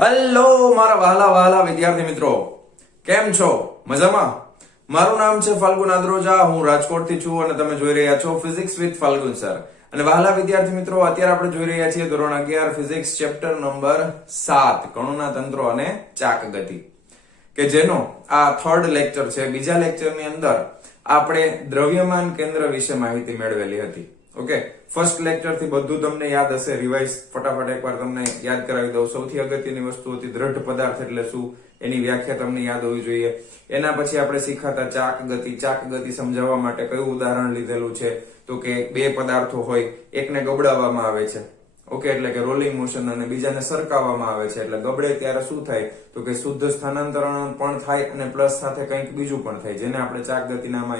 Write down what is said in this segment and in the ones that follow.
Hello મારા વહાલા વહાલા વિદ્યાર્થી મિત્રો, કેમ છો? મજામાં? મારું નામ છે ફાલ્ગુન આદ્રોજા, હું રાજકોટથી છું અને તમે જોઈ રહ્યા છો ફિઝિક્સ વિથ ફાલ્ગુન સર. અને વહાલા વિદ્યાર્થી મિત્રો, અત્યારે આપણે જોઈ રહ્યા છીએ ધોરણ 11 ફિઝિક્સ ચેપ્ટર નંબર 7 કણોના તંત્રો અને ચાક ગતિ, કે જેનો આ થર્ડ લેક્ચર છે. બીજા લેક્ચરની અંદર આપણે દ્રવ્યમાન કેન્દ્ર વિશે માહિતી મેળવેલી હતી. ઓકે, ફર્સ્ટ લેક્ચર થી બધું તમને યાદ હશે. રિવાઇઝ ફટાફટ એકવાર તમને યાદ કરાવી દઉં. સૌથી અગત્યની વસ્તુ હતી દ્રઢ પદાર્થ એટલે શું, એની વ્યાખ્યા તમને યાદ હોવી જોઈએ. એના પછી આપણે શીખાતા ચાક ગતિ. ચાક ગતિ સમજાવવા માટે કયું ઉદાહરણ લીધેલું છે? તો કે બે પદાર્થો હોય, એકને ગબડાવવામાં આવે છે, ઓકે, એટલે કે રોલિંગ મોશન, અને બીજાને સરકાવવામાં આવે છે. એટલે ગબડે ત્યારે શું થાય? તો કે શુદ્ધ સ્થાનાંતરણ પણ થાય અને પ્લસ સાથે કંઈક બીજું પણ થાય, જેને આપણે ચાક ગતિ નામ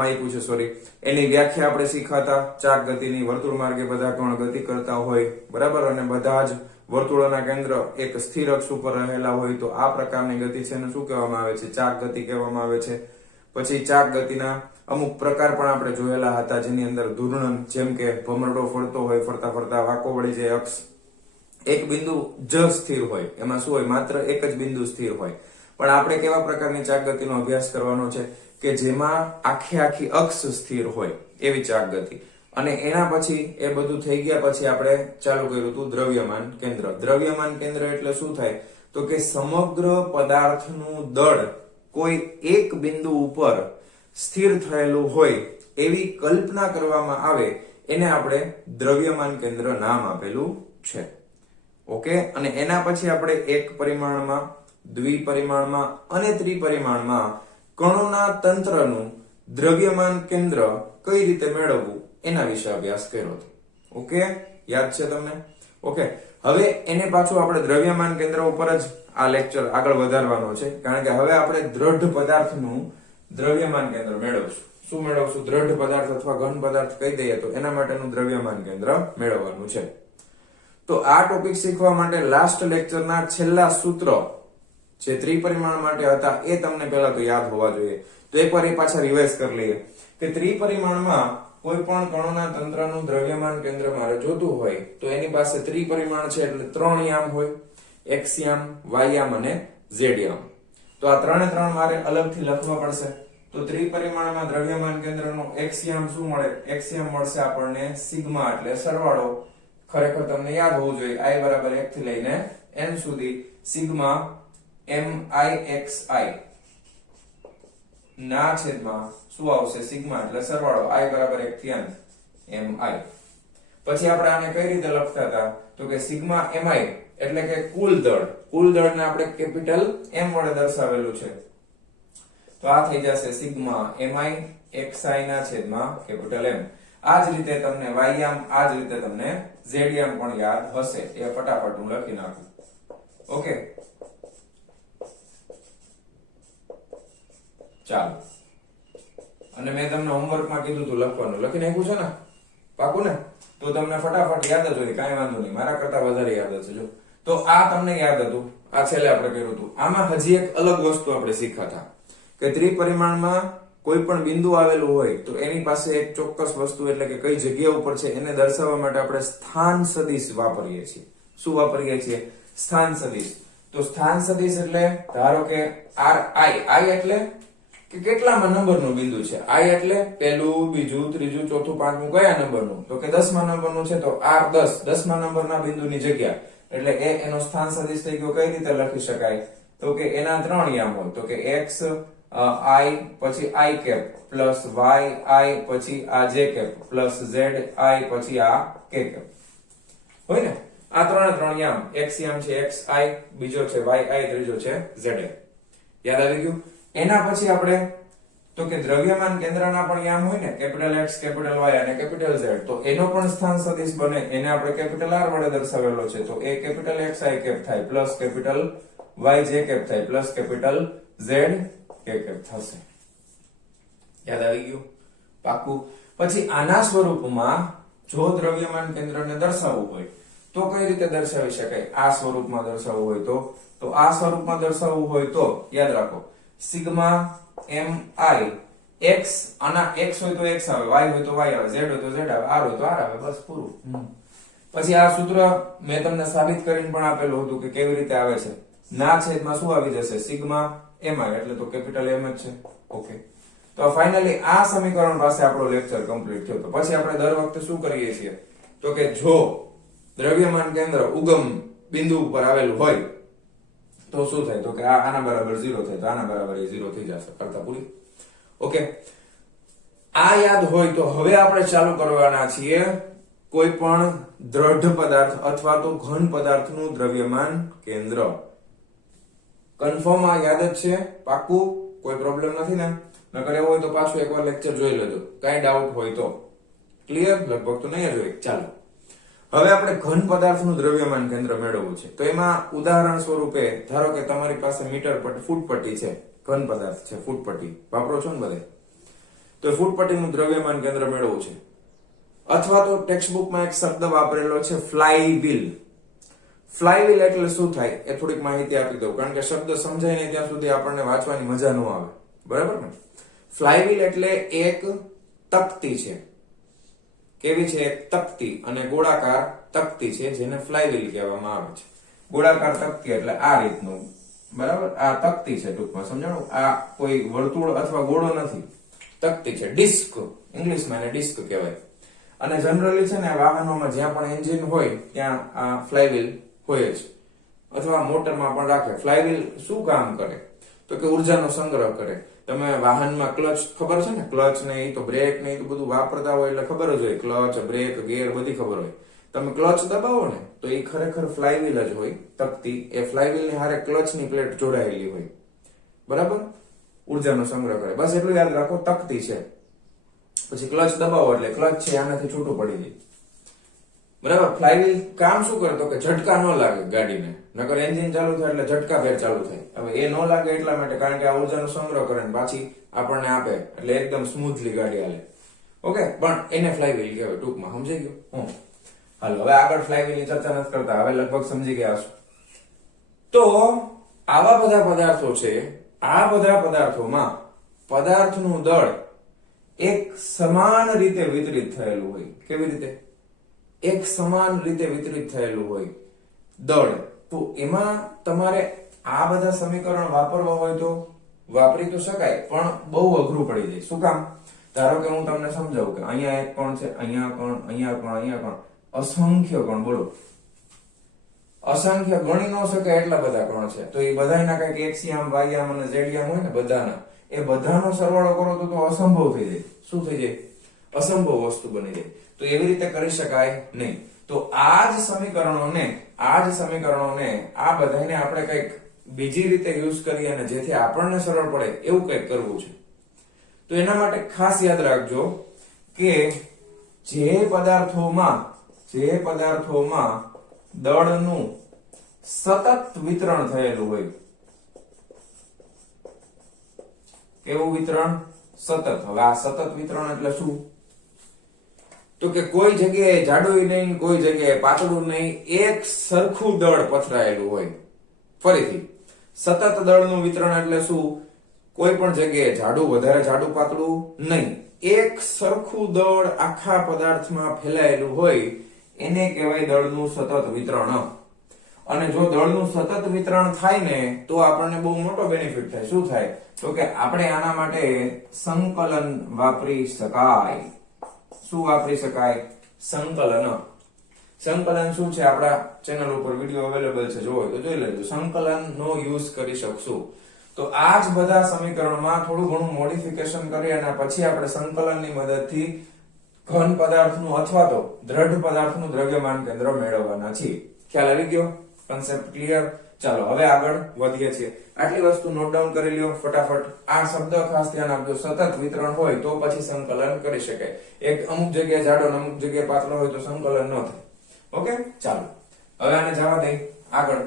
આપ્યું છે, સોરી. એની વ્યાખ્યા આપણે શીખાતા. ચાક ગતિની વર્તુળ માર્ગે બધા કણ ગતિ કરતા હોય, બરાબર, અને બધા જ વર્તુળોના કેન્દ્ર એક સ્થિર અક્ષ ઉપર રહેલા હોય, તો આ પ્રકારની ગતિ છે એને શું કહેવામાં આવે છે? ચાક ગતિ કહેવામાં આવે છે. પછી ચાક ગતિના અમુક પ્રકાર પણ આપણે જોયેલા હતા, જેની અંદર ધૂર્ણન, જેમ કે ભમરડો ફરતો હોય, ફરતા ફરતા વાંકો વળી જાય, અક્ષ એક બિંદુ જ સ્થિર હોય, એમાં શું હોય? માત્ર એક જ બિંદુ સ્થિર હોય. પણ આપણે કેવા પ્રકારની ચાક ગતિનો અભ્યાસ કરવાનો છે? કે જેમાં આખી અક્ષ સ્થિર હોય, એવી ચાક ગતિ. અને એના પછી એ બધું થઈ ગયા પછી આપણે ચાલુ કર્યું હતું દ્રવ્યમાન કેન્દ્ર. દ્રવ્યમાન કેન્દ્ર એટલે શું થાય? તો કે સમગ્ર પદાર્થનું દળ કોઈ એક બિંદુ ઉપર સ્થિર થયેલું હોય એવી કલ્પના કરવામાં આવે, એને આપણે દ્રવ્યમાન કેન્દ્ર નામ આપેલું છે. ઓકે, અને એના પછી આપણે એક પરિમાણમાં, દ્વિપરિમાણમાં અને ત્રિપરિમાણમાં કણોના તંત્રનું દ્રવ્યમાન કેન્દ્ર કઈ રીતે મેળવવું એના વિશે અભ્યાસ કર્યો હતો. ઓકે, યાદ છે તમને? ઓકે, હવે એને પાછું આપણે દ્રવ્યમાન કેન્દ્ર ઉપર જ આ લેક્ચર આગળ વધારવાનો છે, કારણ કે હવે આપણે દ્રઢ પદાર્થનું દ્રવ્યમાન કેન્દ્ર મેળવશું. શું મેળવશું? દ્રઢ પદાર્થ અથવા ઘન પદાર્થ કહી દઈએ તો એના માટેનું દ્રવ્યમાન કેન્દ્ર મેળવવાનું છે. તો આ ટોપિક શીખવા માટે લાસ્ટ લેક્ચરના છેલ્લા સૂત્ર જે ત્રિપરિમાણ માટે હતા એ તમને પહેલા તો યાદ હોવા જોઈએ. તો એકવાર એ પાછા રિવાઇઝ કરી લઈએ કે ત્રિપરિમાણમાં કોઈ પણ કણોના તંત્રનું દ્રવ્યમાન કેન્દ્ર મારે જોતું હોય તો એની પાસે ત્રિપરિમાણ છે, એટલે 3 યામ હોય, x યામ, y યામ અને z યામ. તો આ ત્રણે મારે અલગથી લખવા પડશે. તો ત્રિપરિમાણમાં દ્રવ્યમાન કેન્દ્રનો x યામ શું મળે? x યામ મળશે આપણને સિગ્મા, એટલે સરવાળો. ખરેખર તમને યાદ હોવું જોઈએ, i બરાબર 1 થી લઈને n સુધી સિગ્મા mixi ના છેદમાં શું આવશે? સિગ્મા, એટલે સરવાળો i બરાબર 1 થી n mi. પછી આપણે આને કઈ રીતે લખતા હતા? તો કે સિગ્મા mi એટલે કે કુલ દળને આપણે કેપિટલ M વડે દર્શાવેલું છે. તો આ થઈ જશે સિગ્મા mi xi ના છેદમાં કેપિટલ M. આ જ રીતે તમને y યામ, આ જ રીતે તમને z યામ પણ યાદ હશે. એ ફટાફટ હું લખી નાખું. ઓકે, ચાલો. અને મેં તમને હોમવર્કમાં કીધું હતું લખવાનું, લખી નાખ્યું છે ને? પાકું ને? તો તમને ફટાફટ યાદ જ હોય, કાંઈ વાંધો નહીં, મારા કરતા વધારે યાદ હશે. જો, તો આ તમને યાદ હતું, આ છેલ્લે આપણે કર્યું હતું. આમાં હજી એક અલગ વસ્તુ આપણે શીખાતા કે ત્રિપરિમાણમાં કોઈ પણ બિંદુ આવેલું હોય તો એની પાસે એક ચોક્કસ વસ્તુ, એટલે કે કઈ જગ્યા ઉપર છે એને દર્શાવવા માટે આપણે સ્થાન સદિશ વાપરીએ છીએ. શું વાપરીએ છીએ? સ્થાન સદિશ. તો સ્થાન સદિશ એટલે ધારો કે i એટલે કે કેટલામાં નંબરનું બિંદુ છે? i એટલે પહેલું, બીજું, ત્રીજું, ચોથું, પાંચમું કયા નંબરનું? તો કે 10મા નંબરનું છે, તો r10, 10મા નંબરના બિંદુની જગ્યા, એટલે એનો સ્થાન સદિશ થઈ ગયો. કઈ રીતે લખી શકાય? તો કે એના 3 યામ હોય, તો કે x i પછી i cap plus y i પછી આ j cap plus z i પછી આ k કેપ હોય ને? આ 3 યામ, x યામ છે xi, બીજો છે yi, ત્રીજો છે zi. યાદ આવી ગયું? એના પછી આપણે તો કે દ્રવ્યમાન કેન્દ્રના પણ યામ હોય ને, કેપિટલ X, કેપિટલ Y અને કેપિટલ Z. તો એનો પણ સ્થાન સદિશ બને, એને આપણે કેપિટલ R વડે દર્શાવેલો છે. તો એ કેપિટલ XI કેપ થાય પ્લસ કેપિટલ YJ કેપ થાય પ્લસ કેપિટલ Z કે કેપ થશે. યાદ આવી ગયું? પાકું? પછી આના સ્વરૂપમાં જો દ્રવ્યમાન કેન્દ્રને દર્શાવવું હોય તો કઈ રીતે દર્શાવી શકાય? આ સ્વરૂપમાં દર્શાવવું હોય તો આ સ્વરૂપમાં દર્શાવવું હોય તો યાદ રાખો, સિગ્મા mi x, આના x હોય તો x આવે, y હોય તો y આવે, z હોય તો z આવે, r હોય તો r આવે, બસ પૂરું. પછી આ સૂત્ર મેં તમને સાબિત કરીને પણ આપેલું હતું કે કેવી રીતે આવે છે. ના છેદમાં શું આવી જશે? સિગ્મા mi, એટલે તો કેપિટલ M જ છે. ઓકે, તો ફાઇનલી આ સમીકરણ પાસે આપણો લેક્ચર કમ્પ્લીટ થયો. તો પછી આપણે દર વખતે શું કરીએ છીએ તો કે જો દ્રવ્યમાન કેન્દ્ર ઉગમ બિંદુ ઉપર આવેલું હોય તો શું થાય તો કે આના બરાબર 0 થાય, તો આના બરાબર 0 થઈ જશે. કરતા પૂરી. ઓકે, આ યાદ હોય તો હવે આપણે ચાલુ કરવાના છીએ કોઈ પણ દ્રઢ પદાર્થ અથવા તો ઘન પદાર્થનું દ્રવ્યમાન કેન્દ્ર. કન્ફર્મ આ યાદ જ છે? પાક્કું? કોઈ પ્રોબ્લેમ નથી ને? નકર એવું હોય તો પાછું એકવાર લેક્ચર જોઈ લેજો, કાઈ ડાઉટ હોય તો. ક્લિયર? લગભગ તો નહીં જ હોય. ચાલો, હવે આપણે ઘન પદાર્થનું દ્રવ્યમાન કેન્દ્ર મેળવવું છે. તો એમાં ઉદાહરણ સ્વરૂપે ધારો કે તમારી પાસે મીટર ફૂટપટ્ટી છે, ઘન પદાર્થ છે, ફૂટપટ્ટી વાપરો છો ને બધે, તો ફૂટપટ્ટીનું દ્રવ્યમાન કેન્દ્ર મેળવવું છે. અથવા તો ટેક્સ્ટબુકમાં એક શબ્દ વાપરેલો છે ફ્લાયવીલ. ફ્લાયવીલ એટલે શું થાય એ થોડીક માહિતી આપી દઉં, કારણ કે શબ્દ સમજાય નહીં ત્યાં સુધી આપણને વાંચવાની મજા ન આવે. બરાબર ને? ફ્લાયવીલ એટલે એક તકતી છે. કેવી છે? એક તકતી, અને ગોળાકાર તકતી છે જેને ફ્લાયવીલ કહેવામાં આવે છે. ગોળાકાર તકતી એટલે આ રીતનું. બરાબર? આ તકતી છે, ટૂંકમાં સમજાણું. આ કોઈ વર્તુળ અથવા ગોળો નથી, તકતી છે. ડિસ્ક, ઇંગ્લિશમાં એને ડિસ્ક કહેવાય. અને જનરલી છે ને વાહનોમાં જ્યાં પણ એન્જિન હોય ત્યાં આ ફ્લાયવીલ હોય જ, અથવા મોટરમાં પણ રાખે. ફ્લાયવીલ શું કામ કરે તો કે ઉર્જાનો સંગ્રહ કરે. તમે વાહનમાં ક્લચ ખબર છે ને, ક્લચ ને એ તો બ્રેક ને એ તો બધું વાપરતા હોય એટલે ખબર જ હોય. ક્લચ, બ્રેક, ગેર બધી ખબર હોય. તમે ક્લચ દબાવો ને તો એ ખરેખર ફ્લાયવીલ જ હોય, તકતી. એ ફ્લાયવીલ ની હારે ક્લચની પ્લેટ જોડાયેલી હોય. બરાબર? ઉર્જાનો સંગ્રહ કરે. બસ એટલું યાદ રાખો, તકતી છે. પછી ક્લચ દબાવો એટલે ક્લચ છે આનાથી છૂટું પડી જાય. બરાબર? ફ્લાયવીલ કામ શું કરે તો કે ઝટકા ન લાગે ગાડીને. નકર એન્જિન ચાલુ થાય એટલે ઝટકા ફેર ચાલુ થાય. હવે એ ન લાગે એટલા માટે, કારણ કે આ ઉર્જાનો સંગ્રહ કરે ને પાછી આપણને આપે, એટલે એકદમ સ્મૂથલી ગાડી હાલે. ઓકે, પણ એને ફ્લાયવીલ કહેવાય ટૂંકમાં. સમજાઈ ગયું? હાલો, હવે આગળ ફ્લાયવીલ ની ચર્ચા નથી કરતા, હવે લગભગ સમજી ગયા છો. તો આવા બધા પદાર્થો છે. આ બધા પદાર્થોમાં પદાર્થનું દળ એક સમાન રીતે વિતરિત થયેલું હોય. કેવી રીતે? એક સમાન રીતે વિતરિત થયેલું હોય દળ. તો એમાં તમારે આ બધા સમીકરણ વાપરવા હોય તો વાપરી તો શકાય, પણ બહુ અઘરું પડી જાય. શું કામ? ધારો કે હું તમને સમજાવું કે અહીંયા એક કણ છે, અહીંયા કણ, અહીંયા કણ, અહીંયા કણ, અસંખ્ય કણ. બોલો, અસંખ્ય ગણી ન શકે એટલા બધા કણ છે. તો એ બધાના કઈક એક્સિયામ, વાયયામ અને ઝેડિયામ હોય ને, બધાના એ બધાનો સરવાળો કરો તો અસંભવ થઈ જાય. શું થઈ જાય? અસંભવ વસ્તુ બની જાય. તો એવી રીતે કરી શકાય નહીં. તો આ જ સમીકરણોને આ બધાને આપણે કઈક બીજી રીતે યુઝ કરીએ અને જેથી આપણને સરળ પડે એવું કઈક કરવું છે. તો એના માટે ખાસ યાદ રાખજો કે જે પદાર્થોમાં દળનું સતત વિતરણ થયેલું હોય. કેવું વિતરણ? સતત. હવે આ સતત વિતરણ એટલે શું તો કે કોઈ જગ્યાએ જાડું નહીં, કોઈ જગ્યાએ પાતળું નહીં, એક સરખું દળ પથરાયેલું હોય. ફરીથી, સતત દળનું વિતરણ એટલે શું? કોઈ પણ જગ્યાએ જાડું, વધારે જાડું, પાતળું નહીં, એક સરખું દળ આખા પદાર્થમાં ફેલાયેલું હોય, એને કહેવાય દળનું સતત વિતરણ. અને જો દળનું સતત વિતરણ થાય ને તો આપણને બહુ મોટો બેનિફિટ થાય. શું થાય તો કે આપણે આના માટે સંકલન વાપરી શકાય. શું વાપરી શકાય? સંકલન. સંકલન શું છે? આપણા ચેનલ ઉપર વિડીયો અવેલેબલ છે, જોવો તો જોઈ લેજો. સંકલન નો યુઝ કરી શકશું. તો આ જ બધા સમીકરણમાં થોડું ઘણું મોડિફિકેશન કરી અને પછી આપણે સંકલનની મદદથી ઘન પદાર્થનું અથવા તો દ્રઢ પદાર્થનું દ્રવ્યમાન કેન્દ્ર મેળવવાના છીએ. ખ્યાલ આવી ગયો? Concept clear? ચાલો હવે આગળ વધીએ છીએ. આટલી વસ્તુ નોટ ડાઉન કરી લ્યો ફટાફટ. આ શબ્દ ખાસ ધ્યાન આપજો. સતત વિતરણ હોય તો પછી સંકલન કરી શકાય. એક અમુક જગ્યાએ જાડો અને અમુક જગ્યાએ પાતળો હોય તો સંકલન ન થાય. ઓકે, ચાલો હવે આને જવા દઈ આગળ.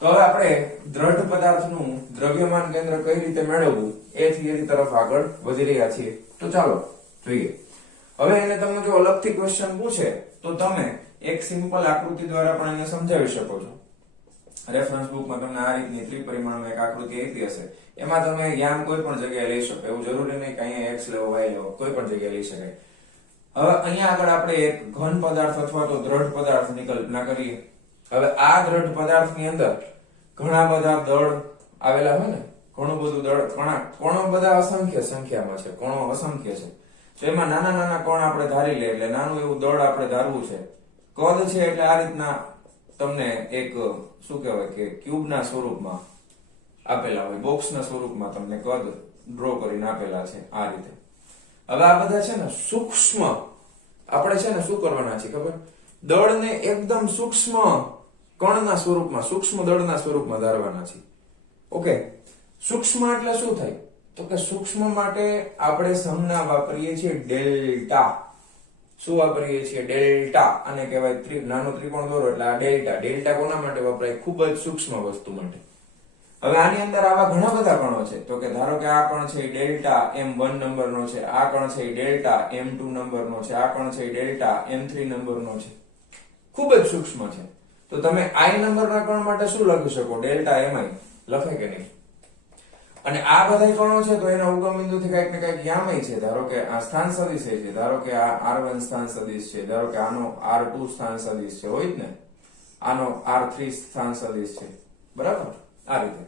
તો હવે આપણે દ્રઢ પદાર્થનું દ્રવ્યમાન કેન્દ્ર કઈ રીતે મેળવવું એ થિયરી તરફ આગળ વધી રહ્યા છીએ. તો ચાલો જોઈએ. હવે એને તમે જો અલગથી ક્વેશ્ચન પૂછે તો તમે એક સિમ્પલ આકૃતિ દ્વારા પણ એને સમજાવી શકો છો. રેફરન્સ બુકમાં તમને આ રીતની ત્રિપરિમાણમાં એક આકૃતિ આપી હશે. એમાં તમે યામ કોઈ પણ જગ્યાએ લઈ શકો. એવું જરૂરી નહીં કે અહીંયા x લેવો, y લેવો, કોઈ પણ જગ્યાએ લઈ શકાય. હવે અહીંયા આગળ આપણે એક ઘન પદાર્થ અથવા તો દ્રઢ પદાર્થની કલ્પના કરીએ. હવે આ દ્રઢ પદાર્થની અંદર ઘણા બધા દળ આવેલા હોય ને, ઘણું બધું દળ, કણો બધા અસંખ્ય સંખ્યામાં છે, કણો અસંખ્ય છે. તો એમાં નાના નાના કણ આપણે ધારી લે એટલે નાનું એવું દળ આપણે ધારવું છે. કદ છે એટલે આ રીતના તમને એક શું કહેવાય કે ક્યુબના સ્વરૂપમાં આપેલા હોય, બોક્સના સ્વરૂપમાં તમને કદ ડ્રો કરીને આપેલા છે આ રીતે. હવે આ બધા છે ને સૂક્ષ્મ, આપણે છે ને શું કરવાના છે ખબર, દળને એકદમ સૂક્ષ્મ કણના સ્વરૂપમાં, સૂક્ષ્મ દળના સ્વરૂપમાં ધારવાના છે. ઓકે, સૂક્ષ્મ એટલે શું થાય તો કે સૂક્ષ્મ માટે આપણે સંજ્ઞા વાપરીએ છીએ ડેલ્ટા. શું વાપરીએ છીએ? ડેલ્ટા. આને કહેવાય નાનો ત્રિકોણ દોરો એટલે આ ડેલ્ટા. ડેલ્ટા કોના માટે વપરાય? ખૂબ જ સૂક્ષ્મ વસ્તુ માટે. હવે આની અંદર આવા ઘણા બધા કણો છે. તો કે ધારો કે આ કણ છે એ ડેલ્ટા M1 નંબરનો છે, આ કણ છે એ ડેલ્ટા M2 નંબરનો છે, આ કણ છે એ ડેલ્ટા M3 નંબરનો છે. ખૂબ જ સૂક્ષ્મ છે. તો તમે I નંબરના કણ માટે શું લખી શકો? ડેલ્ટા Mi લખે કે નહીં? અને આ બધા કણો છે તો એના ઉગમ બિંદુથી કઈક ને કઈક યામય છે. ધારો કે આ સ્થાન સદિશ છે, ધારો કે આ R1 સ્થાન સદિશ છે, ધારો કે આનો R2 સ્થાન સદિશ છે, હોય જ ને, આનો R3 સ્થાન સદિશ છે, બરાબર? આ રીતે.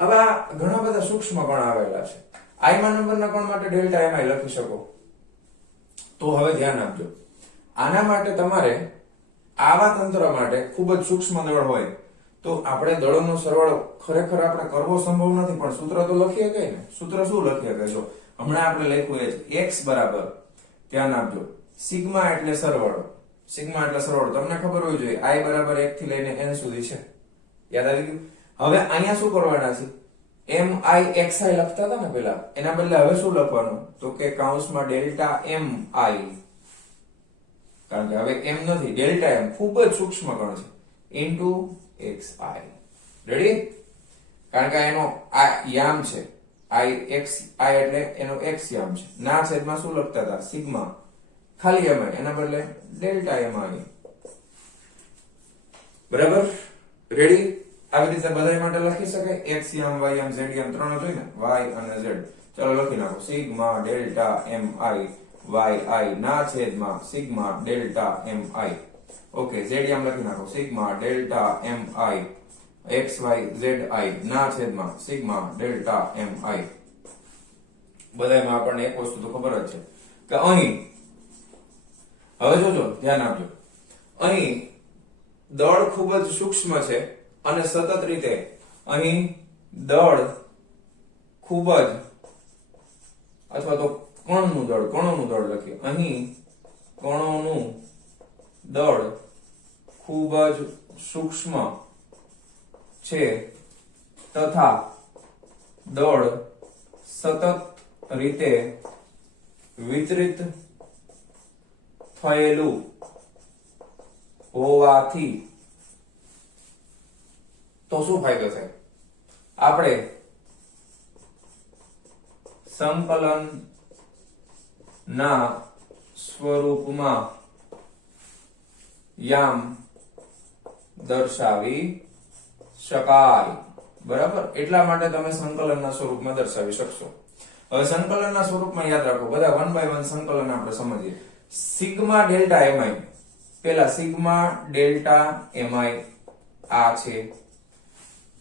હવે આ ઘણા બધા સૂક્ષ્મ કણ આવેલા છે. I માં નંબરના કણ માટે ડેલ્ટા Mi લખી શકો. તો હવે ધ્યાન આપજો, આના માટે તમારે આવા તંત્ર માટે ખૂબ જ સૂક્ષ્મ દળ હોય તો આપણે દળોનો સરવાળો ખરેખર આપણે કરવો સંભવ નથી, પણ સૂત્ર તો લખીએ કે ને. સૂત્ર શું લખીએ કે જો હમણાં આપણે લખ્યું એ જ, x બરાબર, ધ્યાન આપજો, સિગ્મા એટલે સરવાળો. સિગ્મા એટલે સરવાળો તમને ખબર હોવી જોઈએ, I બરાબર 1 થી લઈને n સુધી છે. યાદ આવી ગયું? હવે અહીંયા શું કરવાના છે? Mi xi લખતા હતા ને પેલા, એના બદલે હવે શું લખવાનું? તો કે કૌંસમાં ડેલ્ટા Mi, કારણ કે હવે m નથી, ડેલ્ટા m ખૂબ જ સૂક્ષ્મ કણ છે, ઇન્ટુ xi. રેડી? કારણ કે એનો આ યામ છે, I xi એટલે એનો x યામ છે. ના છેદમાં શું લખતા હતા? સિગ્મા, ખાલી mi, એના બદલે ડેલ્ટા mi. બરાબર? રેડી? આવી રીતે બધા માટે લખી શકાય. x યામ, y યામ, z યામ ત્રણ જોઈ ને, y અને z. ચાલો લખી નાખો, સિગ્મા ડેલ્ટા mi yi ના છેદમાં sigma delta mi. Okay, z યામ લખી નાખો, sigma delta mi xy zi ના છેદમાં સિગ્મા ડેલ્ટા mi. બધામાં આપણને એક વસ્તુ તો ખબર જ છે કે અહીં, હવે જોજો, ધ્યાન આપજો, અહીં દળ ખૂબ જ સૂક્ષ્મ છે અને સતત રીતે અહીં દળ ખૂબ જ, અથવા તો કણનું દળ લખીએ, અહીં કણોનું દળ ખૂબ જ સૂક્ષ્મ છે તથા દળ સતત રીતે વિતરિત થયેલું હોવાથી તો શું ફાયદો થાય? આપણે સંકલન ના સ્વરૂપમાં યામ દર્શાવી શકાય. બરાબર? એટલા માટે તમે સંકલનના સ્વરૂપમાં દર્શાવી શકશો. હવે સંકલનના સ્વરૂપમાં યાદ રાખો, બધા 1 by 1 સંકલન આપણે સમજીએ. સિગ્મા ડેલ્ટા mi, પેલા સિગ્મા ડેલ્ટા mi આ છે.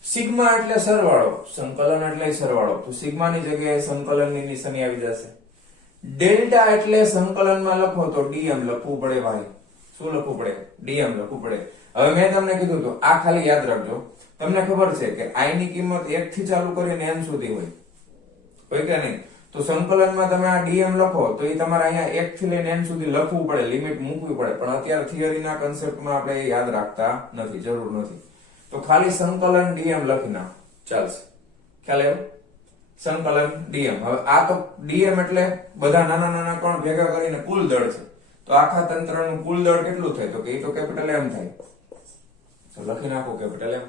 સિગ્મા એટલે સરવાળો, સંકલન એટલે સરવાળો, તો સિગ્માની જગ્યાએ સંકલનની નિશાની આવી જશે. ડેલ્ટા એટલે સંકલનમાં લખો તો dm લખવું પડે ભાઈ. શું લખવું પડે? dm લખવું પડે. હવે મેં તમને કીધું તો આ ખાલી યાદ રાખજો. તમને ખબર છે કે i ની કિંમત 1 થી ચાલુ કરીને n સુધી હોય કે નહીં? તો સંકલનમાં તમે આ dm લખો તો એ તમારે અહીંયા 1 થી લઈને n સુધી લખવું પડે, લિમિટ મૂકવી પડે. પણ અત્યારે થિયરીના કન્સેપ્ટમાં આપણે એ યાદ રાખતા નથી, જરૂર નથી. તો ખાલી સંકલન dm લખી નાખો, ચાલશે. ખ્યાલ આવ્યો? સંકલન dm. હવે આ તો dm એટલે બધા નાના નાના કણ ભેગા કરીને કુલ દળ છે. તો આખા તંત્રનું કુલ દળ કેટલું થાય? તો કે એ તો કેપિટલ M થાય. તો લખી નાખો કેપિટલ M.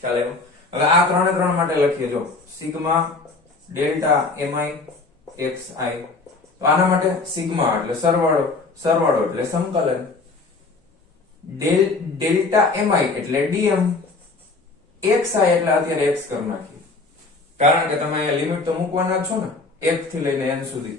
ખ્યાલ આવ્યો? હવે આ ત્રણે ત્રણ માટે લખીએ, જો સિગ્મા ડેલ્ટા mi xi. તો આના માટે સિગ્મા એટલે સરવાળો એટલે સંકલન, ડેલ્ટા mi એટલે dm, xi એટલે અત્યારે x કરી નાખીએ, કારણ કે તમે અહીંયા લિમિટ તો મૂકવાના જ છો ને 1 થી લઈને n સુધી.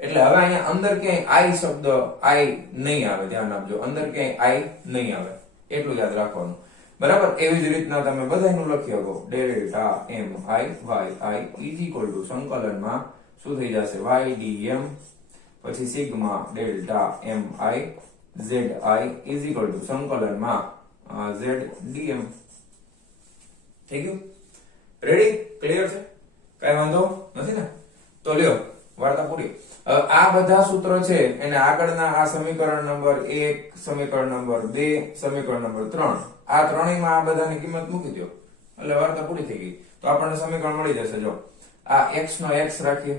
એટલે હવે અહીંયા અંદર ક્યાંય આઈ શબ્દ આઈ નહીં આવે, ધ્યાન આપજો, અંદર ક્યાંય આઈ નહીં આવે, એટલું યાદ રાખવાનું, બરાબર. એવી જ રીતના તમે બધાનું લખી શકો, delta M I Y I is equal to સંકલનમાં શું થઈ જશે, વાય ડીએમ પછી sigma delta M I Z I is equal to સંકલનમાં ઝેડ ડીએમ. થઈ ગયું? રેડી? ક્લિયર છે? કઈ વાંધો નથી ને? તો લ્યો વાર્તા પૂરી. હવે આ બધા સૂત્ર છે એને આગળના આ સમીકરણ નંબર 1, સમીકરણ નંબર 2, સમીકરણ નંબર 3, આ ત્રણેયમાં આ બધાની કિંમત મૂકી દો એટલે વાર્તા પૂરી થઈ ગઈ. તો આપણને સમીકરણ મળી જશે. જો આ x નો x રાખીએ,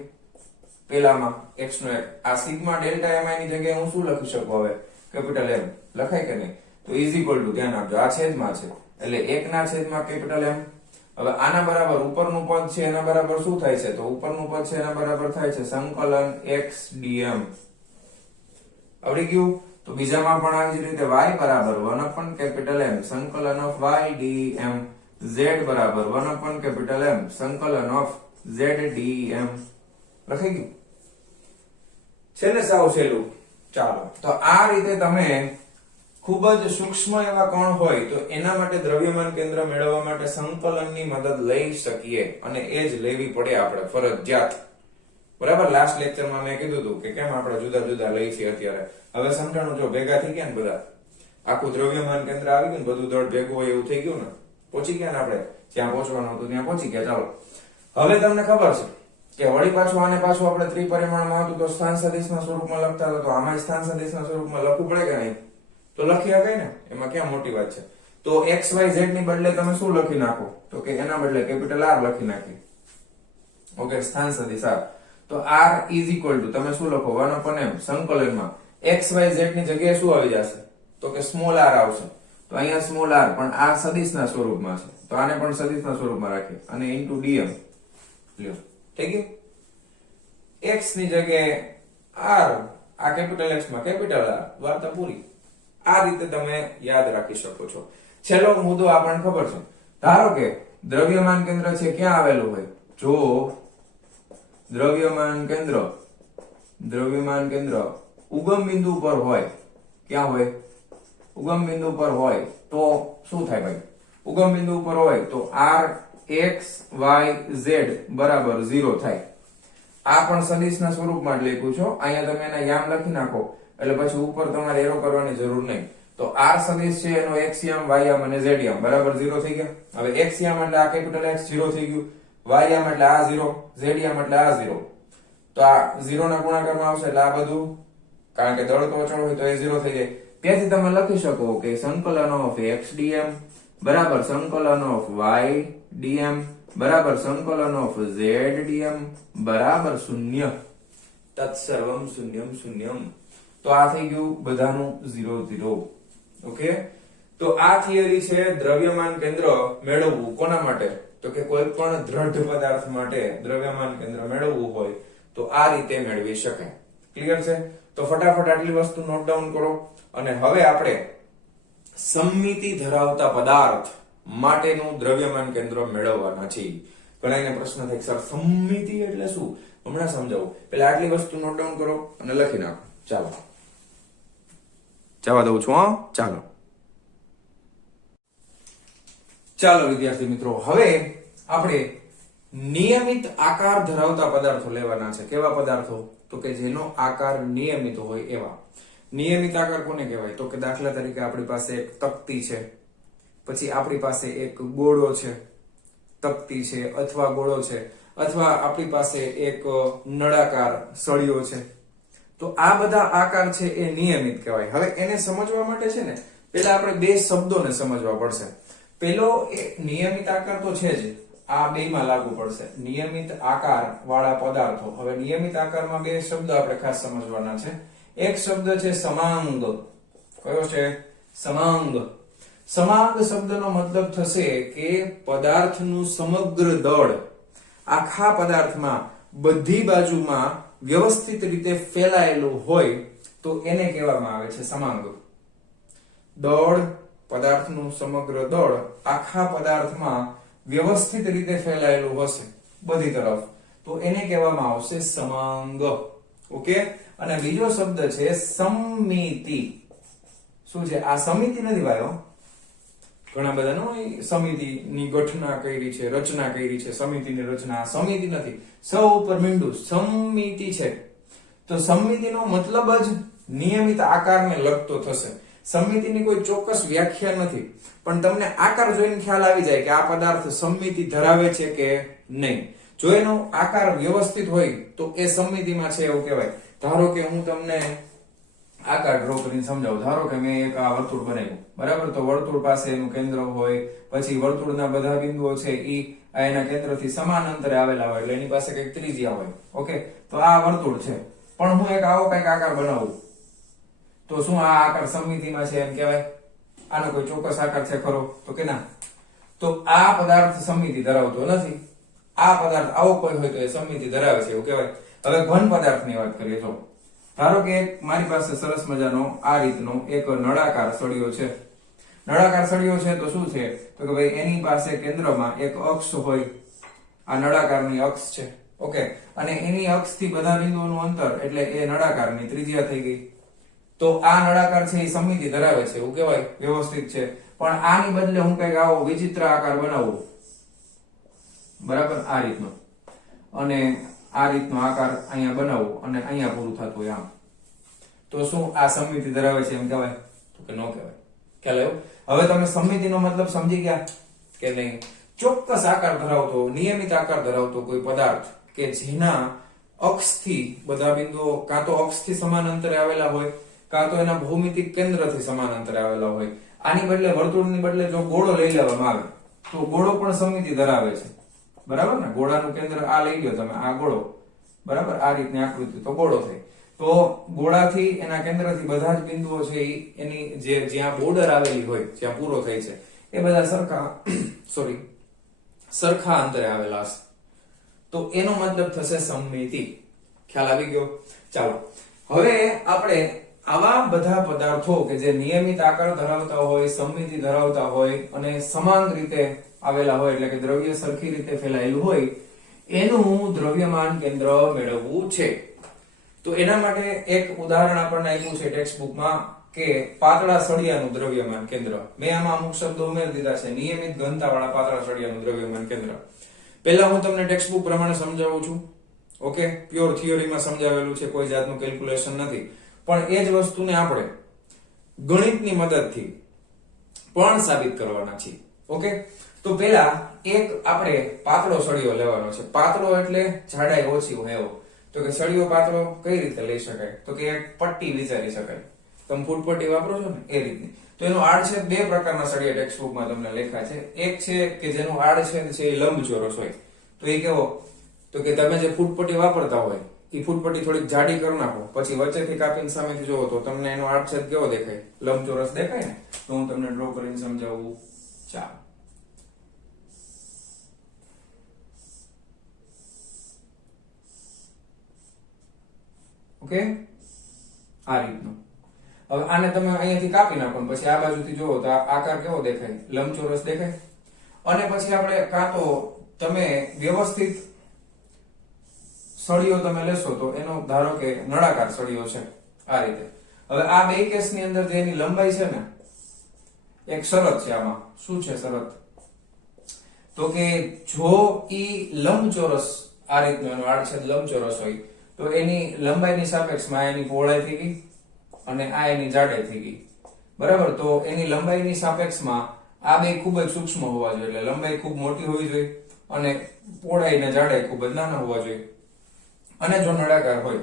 પેલામાં x નો x, આ સિગ્મા ડેલ્ટા mi ની જગ્યાએ હું શું લખી શકું હવે, કેપિટલ M લખાય કે નહીં? તો ઇઝ ઇક્વલ ટુ, ધ્યાન આપજો, આ છેદમાં છે એટલે 1 ના છેદમાં કેપિટલ M. હવે આના બરાબર ઉપરનું પદ છે એના બરાબર શું થાય છે, તો ઉપરનું પદ છે એના બરાબર થાય છે સંકલન x dm. આવડી ગયું? તો બીજામાં પણ આવી જ રીતે y બરાબર 1 કેપિટલ M સંકલન ઓફ y dm, z બરાબર 1 કેપિટલ M સંકલન ઓફ z dm. લખાઈ ગયું છે ને? સાવ સહેલું. ચાલો, તો આ રીતે તમે ખૂબ જ સૂક્ષ્મ એવા કણ હોય તો એના માટે દ્રવ્યમાન કેન્દ્ર મેળવવા માટે સંકલનની મદદ લઈ શકીએ, અને એ જ લેવી પડે આપણે ફરજિયાત, બરાબર. લાસ્ટ લેક્ચરમાં મેં કીધું હતું કે કેમ આપણે જુદા જુદા લઈ છીએ. અત્યારે હવે સમજાણું, જો ભેગા થઈ ગયા ને બધા, આખું દ્રવ્યમાન કેન્દ્ર આવી ગયું ને, બધું દળ ભેગું હોય એવું થઈ ગયું ને, પહોંચી ગયા ને આપણે જ્યાં પહોંચવાનું હતું ત્યાં પહોંચી ગયા. ચાલો, હવે તમને ખબર છે કે વળી પાછું આને પાછું આપણે ત્રિપરિમાણમાં હતું તો સ્થાન સદિશના સ્વરૂપમાં લખતા હતા, તો આમાં સ્થાન સદિશના સ્વરૂપમાં લખવું પડે કે નહીં? તો લખી શકાય ને, એમાં ક્યાં મોટી વાત છે. તો x y z ની બદલે તમે શું લખી નાખો, તો કે એના બદલે કેપિટલ R લખી નાખી. ઓકે, સ્થાન સદિશ R. તો R ઇઝ ઇક્વલ ટુ તમે શું લખો, 1/m સંકલનમાં x y z ની જગ્યાએ શું આવી જશે, તો કે સ્મોલ r આવશે. તો અહીંયા સ્મોલ r પણ આ સદિશના સ્વરૂપમાં છે, તો આને પણ સદિશના સ્વરૂપમાં રાખીએ અને ઇન્ટુ dm. લ્યો, થઈ ગયું? x ની જગ્યાએ r, આ કેપિટલ x માં કેપિટલ R, વાર્તા પૂરી. આ રીતે તમે યાદ રાખી શકો છો. છેલ્લો મુદ્દો આપણને ખબર છે, ધારો કે દ્રવ્યમાન કેન્દ્ર છે ક્યાં આવેલું હોય, જો દ્રવ્યમાન કેન્દ્ર ઉગમ બિંદુ પર હોય, ક્યાં હોય, ઉગમ બિંદુ પર હોય તો શું થાય ભાઈ, ઉગમ બિંદુ પર હોય તો r x y z બરાબર 0 થાય. આ પણ સદિશના સ્વરૂપમાં જ લખ્યું છો, અહીંયા તમે એના યામ લખી નાખો એટલે પછી ઉપર તમારે એરો કરવાની જરૂર નહીં. તો r સદિશ છે એનો x યામ y યામ અને z યામ બરાબર 0 થઈ ગયા. હવે x યામ એટલે આ કેપિટલ X 0 થઈ ગયું, y યામ એટલે આ 0, z યામ એટલે આ 0. તો આ 0 ના ગુણાકારમાં આવશે એટલે આ બધું, કારણ કે દળ તો અચળ હોય તો એ 0 થઈ જાય. ત્યાંથી તમે લખી શકો કે સંકલન ઓફ x dm બરાબર સંકલન ઓફ y dm બરાબર સંકલન ઓફ z dm બરાબર 0. તત્સર્વમ શૂન્યમ શૂન્યમ. તો આ થઈ ગયું બધાનું 0 0. ઓકે, તો આ થિયરી છે દ્રવ્યમાન કેન્દ્ર મેળવવું કોના માટે, તો કે કોઈ પણ દ્રઢ પદાર્થ માટે દ્રવ્યમાન કેન્દ્ર મેળવવું હોય તો આ રીતે મેળવી શકાય. ક્લિયર છે? તો ફટાફટ આટલી વસ્તુ નોટ ડાઉન કરો. અને હવે આપણે સમમિતિ ધરાવતા પદાર્થ માટેનું દ્રવ્યમાન કેન્દ્ર મેળવવાના છીએ. ઘણાને પ્રશ્ન થાય સર સમમિતિ એટલે શું, હમણાં સમજાવું. પહેલા આટલી વસ્તુ નોટ ડાઉન કરો અને લખી નાખો. ચાલો જવા દઉં છું. ચાલો વિદ્યાર્થી મિત્રો, હવે આપણે નિયમિત આકાર ધરાવતા પદાર્થો લેવાના છે. કેવા પદાર્થો, તો કે જેનો આકાર નિયમિત હોય એવા. નિયમિત આકાર કોને કહેવાય, તો કે દાખલા તરીકે આપણી પાસે એક તકતી છે, પછી આપણી પાસે એક ગોળો છે, તકતી છે અથવા ગોળો છે, અથવા આપણી પાસે એક નળાકાર સળિયો છે. તો આ બધા આકાર છે એ નિયમિત કહેવાય. હવે એને સમજવા માટે છે ને પહેલા આપણે બે શબ્દોને સમજવા પડશે. પેલો એ નિયમિત આકાર તો છે જ, આ બેમાં લાગુ પડશે, નિયમિત આકાર વાળા પદાર્થો. હવે નિયમિત આકારમાં બે શબ્દ આપણે ખાસ સમજવાના છે. એક શબ્દ છે સમાંગ. કયો છે? સમાંગ. સમાંગ શબ્દનો મતલબ થશે કે પદાર્થનું સમગ્ર દળ આખા પદાર્થમાં બધી બાજુમાં વ્યવસ્થિત રીતે ફેલાયેલું હોય તો એને કહેવામાં આવે છે સમાંગ. દળ, પદાર્થનું સમગ્ર દળ આખા પદાર્થમાં વ્યવસ્થિત રીતે ફેલાયેલું હશે બધી તરફ, તો એને કહેવામાં આવશે સમાંગ. ઓકે, અને બીજો શબ્દ છે સમિતિ. શું છે આ? સમિતિ નથી ભાઈઓ. ઘણા બધાનો સમિતિની ગઠના કરી છે, રચના કરી છે, સમિતિની રચના. સમિતિ નથી, સ ઉપર મીંડું, સમિતિ છે. તો સમિતિનો મતલબ જ નિયમિત આકારને લગતો થશે. સમિતિની કોઈ ચોક્કસ વ્યાખ્યા નથી, પણ તમને આકાર જોઈને ખ્યાલ આવી જાય કે આ પદાર્થ સમિતિ ધરાવે છે કે નહીં. જો એનો આકાર વ્યવસ્થિત હોય તો એ સમિતિમાં છે એવું કહેવાય. ધારો કે હું તમને આકાર ડ્રો કરીને સમજાવું. ધારો કે મેં એક આ વર્તુળ બનાવ્યું, બરાબર? તો વર્તુળ પાસે એનું કેન્દ્ર હોય, પછી વર્તુળના બધા બિંદુઓ છે ઈ એના કેન્દ્રથી સમાન અંતરે આવેલા હોય, એટલે એની પાસે કઈક ત્રિજ્યા હોય. ઓકે, તો આ વર્તુળ છે, પણ હું એક આવો કઈક આકાર બનાવું, તો શું આ આકાર સમિતિમાં છે એમ કહેવાય? આનો કોઈ ચોક્કસ આકાર છે ખરો? તો કે ના. તો આ પદાર્થ સમિતિ ધરાવતો નથી. આ પદાર્થ આવો કોઈ હોય તો એ સમિતિ ધરાવે છે એવું કહેવાય. હવે ઘન પદાર્થની વાત કરીએ. તો ધારો કે મારી પાસે સરસ મજાનો આ રીતનો એક નળાકાર સળિયો છે. નળાકાર સળિયો છે તો શું છે? તો કે ભાઈ એની પાસે કેન્દ્રમાં એક અક્ષ હોય. આ નળાકારની અક્ષ છે. ઓકે, અને એની અક્ષથી બધા બિંદુઓનું અંતર એટલે એ નળાકારની ત્રિજ્યા થઈ ગઈ. તો આ નળાકાર છે એ સમિતિ ધરાવે છે એવું કહેવાય, વ્યવસ્થિત છે. પણ આની બદલે હું કઈક આવો વિચિત્ર આકાર બનાવું, બરાબર? આ રીતનો, અને આ રીતનો આકાર અહીંયા બનાવું અને અહીંયા પૂરું થતું હોય આમ, તો શું આ સમિતિ ધરાવે છે એમ કહેવાય? તો કે ન કહેવાય. ખ્યાલ આવ્યો? હવે તમે સમિતિનો મતલબ સમજી ગયા કે નહીં? ચોક્કસ આકાર ધરાવતો, નિયમિત આકાર ધરાવતો કોઈ પદાર્થ કે જેના અક્ષથી બધા બિંદુઓ કાં તો અક્ષથી સમાન અંતરે આવેલા હોય, કાં તો એના ભૌમિતિક કેન્દ્રથી સમાન અંતરે આવેલા હોય. આની બદલે વર્તુળની બદલે જો ગોળો લઈ લેવામાં આવે તો ગોળો પણ સમિતિ ધરાવે છે, બરાબર ને? ગોળાનું કેન્દ્ર આ લઈ લો તમે, આ ગોળો, બરાબર? આ રીતની આકૃતિ, તો ગોળો થાય. તો ગોળાથી એના કેન્દ્રથી બધા જ બિંદુઓ છે એની જે જ્યાં બોર્ડર આવેલી હોય, જ્યાં પૂરો થાય છે, એ બધા સરખા અંતરે આવેલા હશે. તો એનો મતલબ થશે સમિતિ. ખ્યાલ આવી ગયો? ચાલો, હવે આપણે આવા બધા પદાર્થો કે જે નિયમિત આકાર ધરાવતા હોય, સમિતિ ધરાવતા હોય અને સમાન રીતે આવેલા હોય, એટલે કે દ્રવ્ય સરખી રીતે ફેલાયેલું હોય, એનું દ્રવ્યમાન કેન્દ્ર મેળવવું છે. તો એના માટે એક ઉદાહરણ આપણને આપ્યું છે ટેક્સ્ટ બુકમાં કે પાતળા સળિયાનું દ્રવ્યમાન કેન્દ્ર. મેં આમાં અમુક શબ્દો ઉમેરી દીધા છે. નિયમિત ઘનતાવાળા પાતળા સળિયાનું દ્રવ્યમાન કેન્દ્ર. પહેલા હું તમને ટેક્સ્ટ બુક પ્રમાણે સમજાવું છું. ઓકે, પ્યોર થિયરીમાં સમજાવેલું છે, કોઈ જાતનું કેલ્ક્યુલેશન નથી. પણ એ જ વસ્તુને આપણે ગણિતની મદદથી પણ સાબિત કરવાના છીએ. ઓકે, તો પહેલા એક આપણે પાતળો સળિયો લેવાનો છે. પાતળો એટલે જાડાઈ ઓછી હોય એવો. તો કે સળિયો પાતળો કઈ રીતે લઈ શકાય? તો કે એક પટ્ટી વિચારી શકાય. તમે ફૂટપટ્ટી વાપરો છો ને એ રીતની. તો એનો આડછેદ બે પ્રકારના સળિયા ટેક્સ્ટ બુકમાં તમને લખ્યા છે. એક છે કે જેનું આડછેદ છે એ લંબચોરસ હોય. તો એ કેવો? તો કે તમે જે ફૂટપટ્ટી વાપરતા હોય એ ફૂટપટ્ટી થોડીક જાડી કરી નાખો, પછી વચ્ચેથી કાપીને સામેથી જોવો તો તમને એનો આડછેદ કેવો દેખાય? લંબચોરસ દેખાય ને? તો હું તમને ડ્રો કરીને સમજાવું. ચાલો, ઓકે, આ રીતનો. હવે આને તમે અહીંયાથી કાપી નાખો, પછી આ બાજુથી જોવો તો આકાર કેવો દેખાય? લંબચોરસ દેખાય. અને પછી આપણે કાં તો તમે વ્યવસ્થિત સળિયો તમે લેશો તો એનો ધારો કે નળાકાર સળિયો છે આ રીતે. હવે આ બે કેસની અંદર જે એની લંબાઈ છે ને, એક શરત છે આમાં. શું છે શરત? તો કે જો ઈ લંબચોરસ આ રીતનો એનો આડછેદ લંબચોરસ હોય તો એની લંબાઈની સાપેક્ષમાં એની પહોળાઈ થઈ ગઈ અને આ એની જાડાઈ થઈ ગઈ, બરાબર? તો એની લંબાઈની સાપેક્ષમાં આ બે ખૂબ જ સૂક્ષ્મ હોવા જોઈએ, એટલે લંબાઈ ખૂબ મોટી હોવી જોઈએ અને પહોળાઈ અને જાડાઈ ખૂબ જ નાના હોવા જોઈએ. અને જો નળાકાર હોય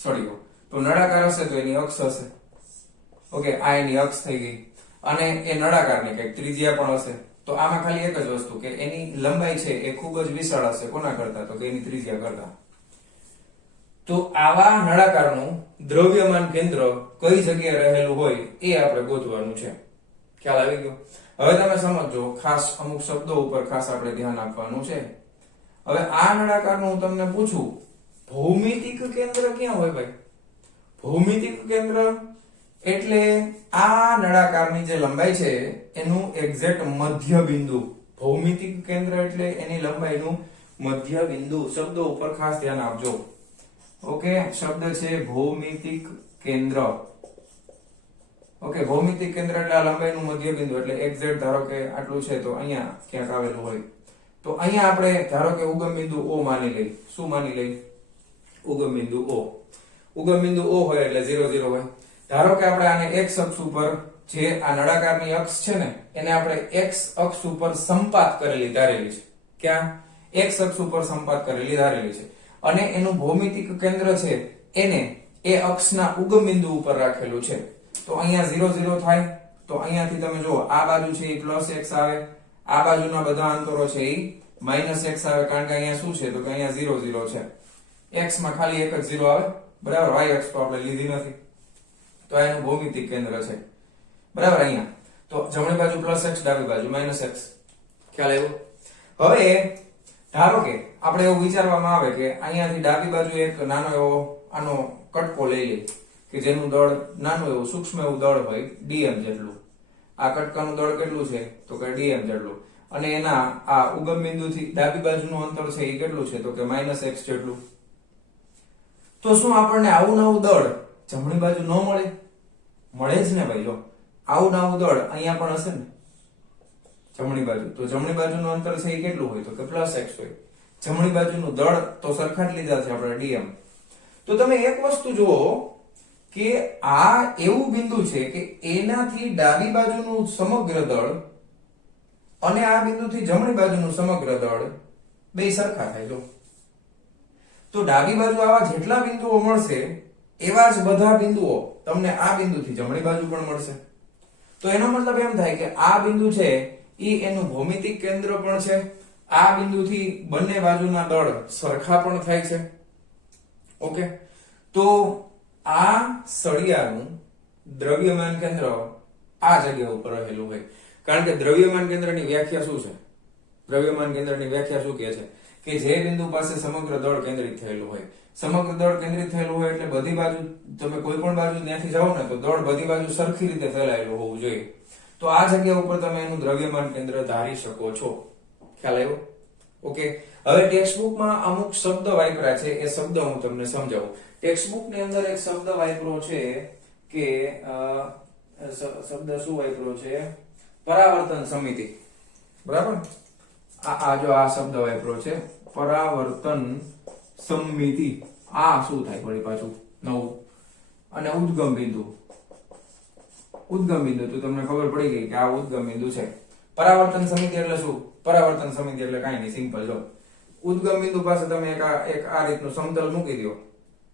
સળિયો તો નળાકાર હશે તો એની અક્ષ હશે. ઓકે, આ એની અક્ષ થઈ ગઈ અને એ નળાકારની કઈક ત્રિજ્યા પણ હશે. તો આમાં ખાલી એક જ વસ્તુ કે એની લંબાઈ છે એ ખૂબ જ વિશાળ હશે. કોના કરતા? તો કે એની ત્રિજ્યા કરતા. તો આવા નળાકારનું દ્રવ્યમાન કેન્દ્ર કઈ જગ્યાએ રહેલું હોય એ આપણે ગોતવાનું છે. ખ્યાલ આવી ગયો? હવે તમે સમજો, ખાસ અમુક શબ્દો ઉપર ખાસ આપણે ધ્યાન આપવાનું છે. હવે આ નળાકારનું હું તમને પૂછું, ભૌમિતિક કેન્દ્ર ક્યાં હોય ભાઈ? ભૌમિતિક કેન્દ્ર એટલે આ નળાકારની જે લંબાઈ છે એનું એક્ઝેક્ટ મધ્ય બિંદુ. ભૌમિતિક કેન્દ્ર એટલે એની લંબાઈનું મધ્ય બિંદુ. શબ્દો ઉપર ખાસ ધ્યાન આપજો. ઓકે, શબ્દ છે ભૌમિતિક કેન્દ્ર. ઓકે, ભૌમિતિક કેન્દ્ર એટલે આ લંબાઈનું મધ્ય બિંદુ, એટલે xz ધારો કે આટલું છે તો અહીંયા ક્યાંક આવેલું હોય. તો અહીંયા આપણે ધારો કે ઉગમ બિંદુ O માની લઈ. શું માની લઈ? ઉગમ બિંદુ O. ઉગમ બિંદુ O હોય એટલે 0 0 હોય. ધારો કે આપણે આને x અક્ષ ઉપર, જે આ નળાકારની અક્ષ છે ને, એને આપણે x અક્ષ ઉપર સંપાત કરેલી ધારેલી છે. ક્યાં? x અક્ષ ઉપર સંપાત કરેલી ધારેલી છે. અને એનું ભૌમિતિક કેન્દ્ર છે એને એ અક્ષના ઉગમ બિંદુ ઉપર રાખેલું છે. તો અહીંયા 0 0 થાય. તો અહીંયાથી તમે જુઓ, આ બાજુ છે એ +x આવે, આ બાજુના બધા અંતરો છે એ -x આવે, કારણ કે અહીંયા શું છે તો કે અહીંયા 0 0 છે. x માં ખાલી એક જ 0 આવે, બરાબર. y અક્ષ તો આપણે લીધી નથી, તો આ એનું ભૌમિતિક કેન્દ્ર છે, બરાબર. અહીંયા તો જમણી બાજુ +x, ડાબી બાજુ -x. ખ્યાલ આવ્યો? હવે ધારો કે આપણે એવું વિચારવામાં આવે કે અહીંયાથી ડાબી બાજુ એક નાનો એવો આનો કટકો લઈ લઈએ કે જેનું દળ નાનું એવું સૂક્ષ્મ એવું દળ હોય dm જેટલું. આ કટકાનું દળ કેટલું છે તો કે dm જેટલું, અને એના આ ઉગમ બિંદુથી ડાબી બાજુનું અંતર છે એ કેટલું છે તો કે -x જેટલું. તો શું આપણને આવું નવું દળ જમણી બાજુ ન મળે? મળે જ ને ભાઈ. જો આવું નવું દળ અહીંયા પણ હશે ને જમણી બાજુ. તો જમણી બાજુનું અંતર છે એ કેટલું હોય તો કે +x હોય. જમણી બાજુનું દળ તો સરખા જ લીધા છે આપણે dm. તો તમે એક વસ્તુ જુઓ કે આ એવું બિંદુ છે કે એનાથી ડાબી બાજુનું સમગ્ર દળ અને આ બિંદુથી જમણી બાજુનું સમગ્ર દળ બે સરખા થાય. જો તો ડાબી બાજુ આવા જેટલા બિંદુઓ મળશે એવા જ બધા બિંદુઓ તમને આ બિંદુથી જમણી બાજુ પણ મળશે. તો એનો મતલબ એમ થાય કે આ બિંદુ છે ઈ એનું ભૌમિતિક કેન્દ્ર પણ છે. આ બિંદુથી બંને બાજુના દળ સરખા પણ થાય છે. ઓકે, તો આ સળિયાનું દ્રવ્યમાન કેન્દ્ર આ જગ્યા ઉપર રહેલું હોય. કારણ કે દ્રવ્યમાન કેન્દ્રની વ્યાખ્યા શું છે? દ્રવ્યમાન કેન્દ્રની વ્યાખ્યા શું કહે છે કે જે બિંદુ પાસે સમગ્ર દળ કેન્દ્રિત થયેલું હોય. સમગ્ર દળ કેન્દ્રિત થયેલું હોય એટલે બધી બાજુ, તમે કોઈ પણ બાજુ ત્યાંથી જાઓ ને તો દળ બધી બાજુ સરખી રીતે ફેલાયેલું હોવું જોઈએ. તો આ જગ્યા ઉપર તમે એનું દ્રવ્યમાન કેન્દ્ર ધારી શકો છો. ખ્યાલ આવ્યો? ઓકે, હવે ટેક્સ્ટબુકમાં અમુક શબ્દ વાપર્યા છે, એ શબ્દ હું તમને સમજાવું. ટેક્સ્ટબુકની અંદર એક શબ્દ વાપર્યો છે કે શબ્દ શું વાપર્યો છે? પરાવર્તન સમિતિ. બરાબર. આ જો આ શબ્દ વાપર્યો છે પરાવર્તન સમિતિ. આ શું થાય વળી પાછું નવું? અને ઉદ્ગમ બિંદુ. ઉદ્ગમ બિંદુ તો તમને ખબર પડી ગઈ કે આ ઉદ્ગમ બિંદુ છે. પરાવર્તન સમિતિ એટલે શું? પરાવર્તન સમિતિ એટલે કાંઈ નહીં, સિમ્પલ. જો ઉદ્ગમ બિંદુ પાસે તમે એક આ રીતનું સમતલ મૂકી દો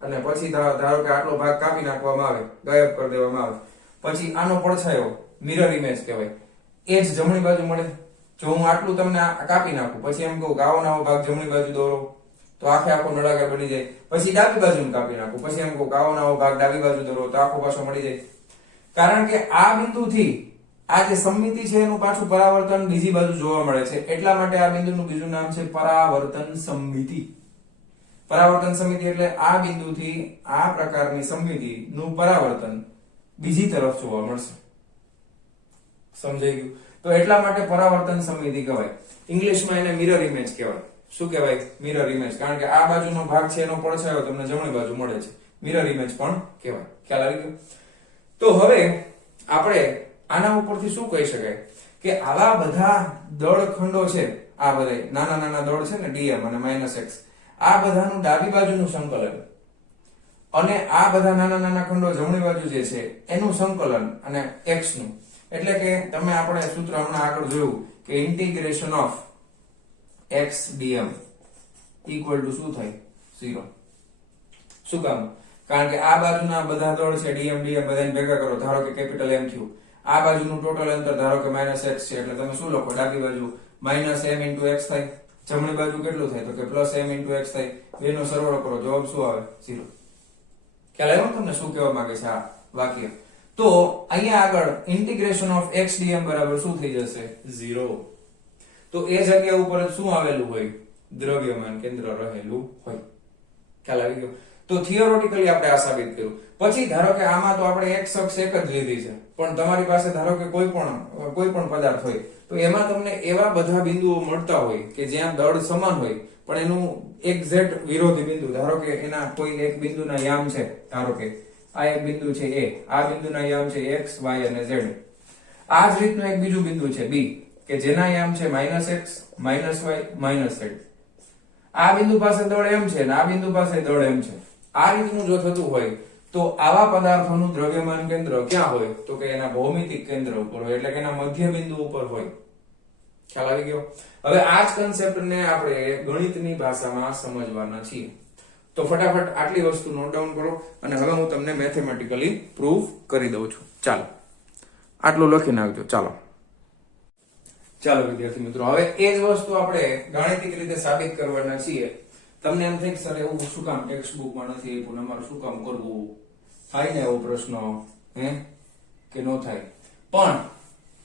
અને પછી ધારો કે આટલો ભાગ કાપી નાખવામાં આવે, ગાયબ કરી દેવામાં આવે, પછી આનો પડછાયો મિરર ઇમેજ કહેવાય, એ જ જમણી બાજુ મળે. જો હું આટલું તમને કાપી નાખું પછી એમ કહું કે આવો નવો ભાગ જમણી બાજુ દોરો, તો આખે આખો નળાકાર બની જાય. પછી ડાબી બાજુ કાપી નાખું પછી એમ કહું કે આવો નવો ભાગ ડાબી બાજુ દોરો, તો આખો પાછો મળી જાય. કારણ કે આ બિંદુથી આ જે સમમિતિ છે એનું પાછું પરાવર્તન બીજી બાજુ જોવા મળે છે, એટલા માટે આ બિંદુનું બીજું નામ છે પરાવર્તન સમમિતિ. પરાવર્તન સમિતિ એટલે આ બિંદુથી આ પ્રકારની સમમિતિનું પરાવર્તન બીજી તરફ જોવા મળશે. સમજાઈ ગયું? તો એટલા માટે પરાવર્તન સમિતિ કહેવાય. ઇંગ્લિશમાં એને મિરર ઇમેજ કહેવાય. શું કહેવાય? Mirror image. કારણ કે આ બાજુનો ભાગ છે એનો પડછાયો તમને જમણી બાજુ મળે છે, મિરર ઇમેજ પણ કહેવાય. ખ્યાલ આવી ગયો? તો હવે આપણે આના ઉપરથી શું કહી શકાય કે આવા બધા દળ ખંડો છે, આ બધા નાના નાના દળ છે ને dm અને -x, આ બધાનું ડાબી બાજુનું સંકલન અને આ બધા નાના નાના ખંડો જમણી બાજુ જે છે એનું સંકલન અને x નું, એટલે કે તમે આપણે સૂત્ર હમણાં આગળ જોયું કે integration of x dm equal to શું થાય? 0. શું કામ? કારણ કે આ બાજુના બધા દળ છે dm બધાને ભેગા કરો, ધારો કે કેપિટલ M થયું. આ બાજુનું ટોટલ અંતર ધારો કે -x છે, એટલે તમે શું લખો? ડાબી બાજુ -m * x થાય, જમણી બાજુ કેટલું થાય તો કે +m * x થાય. બેનો સરવાળો કરો, જવાબ શું આવે? 0. ખ્યાલ આવ્યો તમને શું કહેવા માંગે છે આ વાક્ય? તો અહીંયા આગળ ઇન્ટિગ્રેશન ઓફ x dm બરાબર શું થઈ જશે? 0. તો એ જગ્યા ઉપર શું આવેલું હોય? દ્રવ્યમાન કેન્દ્ર રહેલું હોય. ખ્યાલ આવી ગયો? તો થિયોરેટિકલી આપણે આ સાબિત કર્યું. પછી ધારો કે આમાં તો આપણે એક અક્ષ એક જ લીધી છે, પણ તમારી પાસે ધારો કે કોઈ પણ પદાર્થ હોય તો એમાં તમને એવા બધા બિંદુઓ મળતા હોય કે જ્યાં દળ સમાન હોય પણ એનું એક્ઝેક્ટ વિરોધી બિંદુ, ધારો કે એના કોઈ એક બિંદુના યામ છે, ધારો કે આ એક બિંદુ છે A, આ બિંદુના યામ છે x, y અને z. આ જ રીતનું એક બીજું બિંદુ છે B કે જેના યામ છે -x, -y, -z. આ બિંદુ પાસે દળ m છે અને આ બિંદુ પાસે દળ m છે. આ રીતનું જો થતું હોય તો આવા પદાર્થોનું દ્રવ્યમાન કેન્દ્ર ક્યાં હોય? તો કે એના ભૌમિતિક કેન્દ્ર ઉપર હોય, એટલે કે એના મધ્ય બિંદુ ઉપર હોય. ખ્યાલ આવી ગયો? હવે આ જ કન્સેપ્ટને આપણે ગણિતની ભાષામાં સમજવાના છીએ. તો ફટાફટ આટલી વસ્તુ નોટ ડાઉન કરો અને હવે હું તમને મેથેમેટિકલી પ્રૂવ કરી દઉં છું. ચાલો આટલું લખી નાખજો. ચાલો વિદ્યાર્થી મિત્રો, હવે એ જ વસ્તુ આપણે ગાણિતિક રીતે સાબિત કરવાના છીએ. તમને એમ થાય કે સર એવું શું કામ ટેક્સ્ટ બુકમાં નથી આપ્યું ને અમારે શું કામ કરવું? થાય ને એવો પ્રશ્ન કે નો થાય? પણ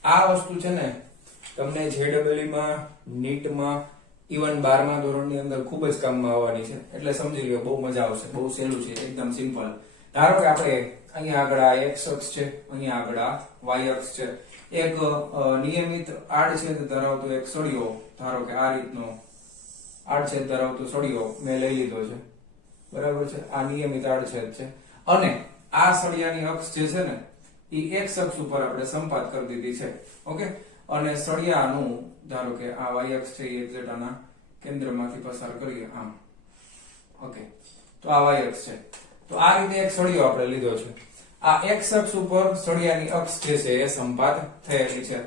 આ વસ્તુ છે ને તમને JEE માં, NEET માં, ઇવન 12મા ધોરણની અંદર ખૂબ જ કામમાં આવવાની છે. એટલે સમજી લ્યો, બહુ મજા આવશે. બહુ સહેલું છે, એકદમ સિમ્પલ. ધારો કે આપણે અહીંયા આગળ આ x અક્ષ છે, અહીંયા આગળ આ y અક્ષ છે. એક નિયમિત આડછેદ ધરાવતો એક સળિયો, ધારો કે આ રીતનો આડછેદ ધરાવતો સળિયો મેં લઈ લીધો છે, બરાબર છે. આ નિયમિત આડછેદ છે અને આ સળિયાની અક્ષ જે છે ને એ x અક્ષ ઉપર આપણે સંપાત કરી દીધી છે. ઓકે, અને સળિયાનું ધારો કે આ y અક્ષ છે એ એક્ઝેક્ટ આના કેન્દ્રમાંથી પસાર કરીએ આમ. ઓકે, તો આ y અક્ષ છે. તો આ રીતે એક સળિયો આપણે લીધો છે. આ x અક્ષ ઉપર સળિયાની અક્ષ જે છે એ સંપાત થયેલી છે.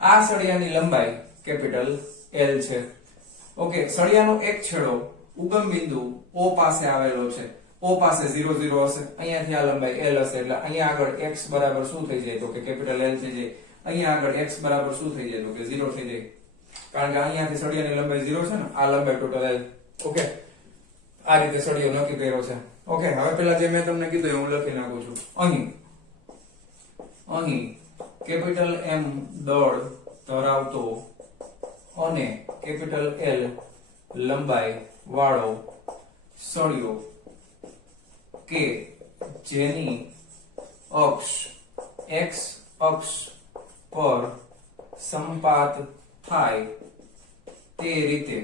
આ સળિયાની લંબાઈ કેપિટલ L છે. ઓકે, સળિયાનો એક છેડો ઉગમ બિંદુ O પાસે આવેલો છે. O પાસે 0 0 હશે, અહીંયાથી આ લંબાઈ L હશે, એટલે અહીંયા આગળ x બરાબર શું થઈ જાય? તો કે કેપિટલ L થઈ જાય. અહીંયા આગળ x બરાબર શું થઈ જાય? તો કે 0 થઈ જાય, કારણ કે અહીંયાથી સળિયાની લંબાઈ 0 છે ને, આ લંબાઈ ટોટલ L. ઓકે, આ રીતે સળિયો નક્કી કર્યો છે. ઓકે, હવે પેલા જે મેં તમને કીધું એ હું લખી નાખું છું. અહીં કેપિટલ M દળ ધરાવતો અને કેપિટલ L લંબાઈ વાળો સળિયો કે જેની અક્ષ x અક્ષ પર સંપાત થાય તે રીતે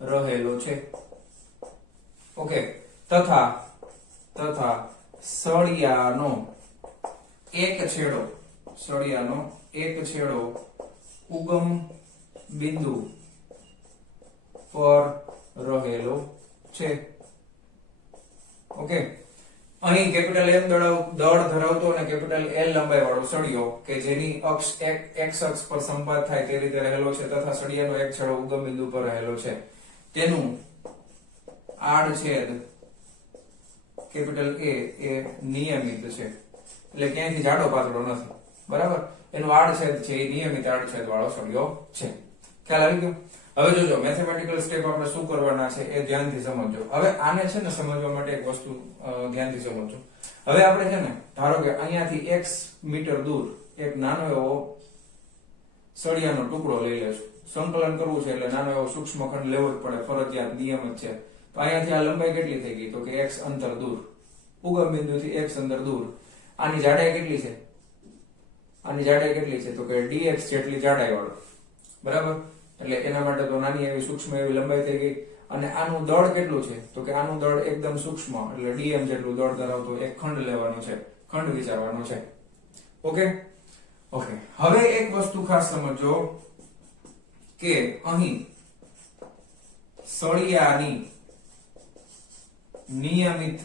રહેલો છે. ઓકે, તથા સળિયાનો એક છેડો ઉગમ બિંદુ પર રહેલો છે. ઓકે, અહીં કેપિટલ M દળ ધરાવતો અને કેપિટલ L લંબાઈ વાળો સળિયો કે જેની અક્ષ x અક્ષ પર સંપાત થાય તે રીતે રહેલો છે, તથા સળિયાનો એક છેડો ઉગમ બિંદુ પર રહેલો છે. તેનું આડછેદ કેપિટલ A એ નિયમિત છે, એટલે ક્યાંયથી જાડો પાતળો નથી, બરાબર. એનો આડછેદ છે એ નિયમિત આડછેદ વાળો સળિયો છે. ખ્યાલ આવી ગયો? હવે જોજો મેથેમેટિકલ સ્ટેપ આપણે શું કરવાના છે એ ધ્યાનથી સમજજો. હવે આને છે ને સમજવા માટે એક વસ્તુ ધ્યાનથી સમજજો. હવે આપણે છે ને ધારો કે અહીંયાથી x મીટર દૂર એક નાનો એવો સળિયાનો ટુકડો લઈ લેશું. સંકલન કરવું છે એટલે નાનો એવો સૂક્ષ્મ ખંડ લેવો જ પડે, ફરજિયાત નિયમ જ છે. તો અહીંયાથી આ લંબાઈ કેટલી થઈ ગઈ? તો કે x અંતર દૂર, ઉગમ બિંદુથી x અંતર દૂર. આની જાડાઈ કેટલી છે? આની જાડાઈ કેટલી છે? તો કે dx જેટલી જાડાઈ વાળો, બરાબર. એટલે એના માટે તો નાની એવી સૂક્ષ્મ એવી લંબાઈ થઈ ગઈ. અને આનું દળ કેટલું છે? તો કે આનું દળ એકદમ સૂક્ષ્મ, એટલે dm જેટલું દળ ધરાવતો એક ખંડ લેવાનો છે, ખંડ વિચારવાનો છે. ઓકે, હવે એક વસ્તુ ખાસ સમજો કે અહીં સળિયાની નિયમિત